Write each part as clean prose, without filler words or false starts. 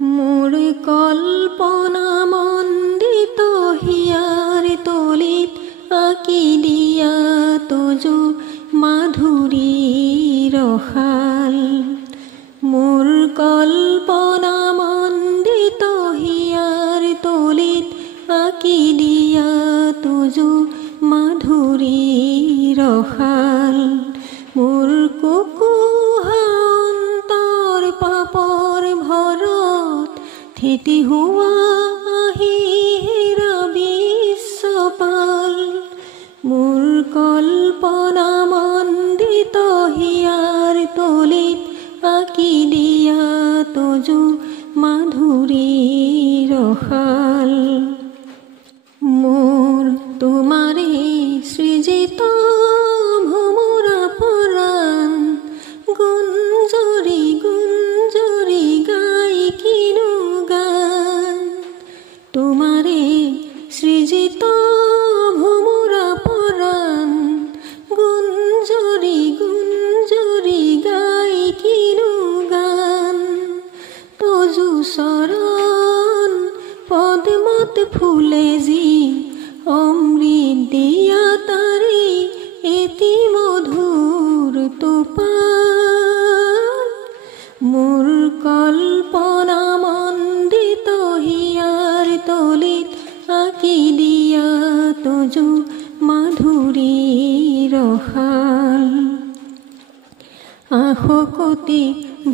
মোৰ কল্পনা মন্দিত হিয়াৰ তলিত আঁকি দিয়া তজু মাধুৰীৰ শাল। মোৰ কল্পনা মন্দিত হিয়াৰ তলিত আঁকি দিয়া তজু মাধুৰীৰ শাল। মোৰ কুকুহা অন্তৰ পাপৰ ভৰত থিতি হোৱা আহিৰা বিশ্বপাল। মোৰ কল্পনা মন্দিত হিয়াৰ তলিত আঁকি দিয়া তজু মাধুৰীৰ শাল। মোৰ তোমাৰে সৃজিত ভোমোৰা পৰাণ গুঞ্জৰি গুঞ্জৰি গাই কিনো গান। তোমাৰে সৃজিত ভোমোৰা পৰাণ গুঞ্জৰি গুঞ্জৰি গাই কিনো গান। তজু চৰণ পদ্মত ফুলে যি অমৃত দিয়া তাৰে এটি মধুৰ টোপাল। মোৰ কল্পনা মন্দিত হিয়াৰ তলিত আঁকি দিয়া তজু মাধুৰীৰ শাল। আশকতি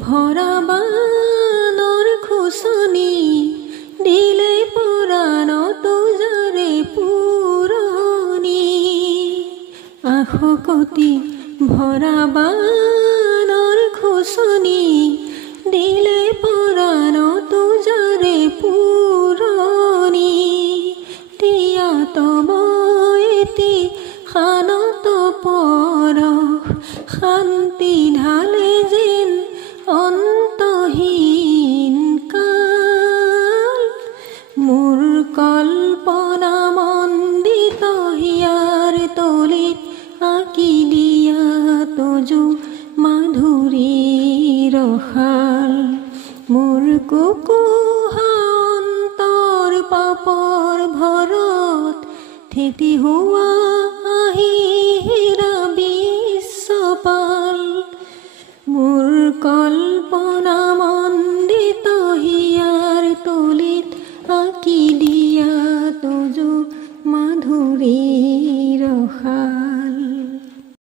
ভৰা বানৰ খোচনি দিলে পৰাণত যাৰে পুৰণি। আশকতি ভৰা বানৰ খোচনি দিলে পৰাণত যাৰে পুৰণি। তিয়াত বয়তি শানত পৰশ শান্তি ঢালে যেন অন্তহীন কাল। মোৰ কল্পনা মন্দিত হিয়াৰ তলিত আঁকি দিয়া তজু মাধুৰীৰ শাল। মোৰ কুকুহা অন্তৰ পাপৰ ভৰত থিতি হোৱা আহিৰা বিশ্বপাল। মোৰ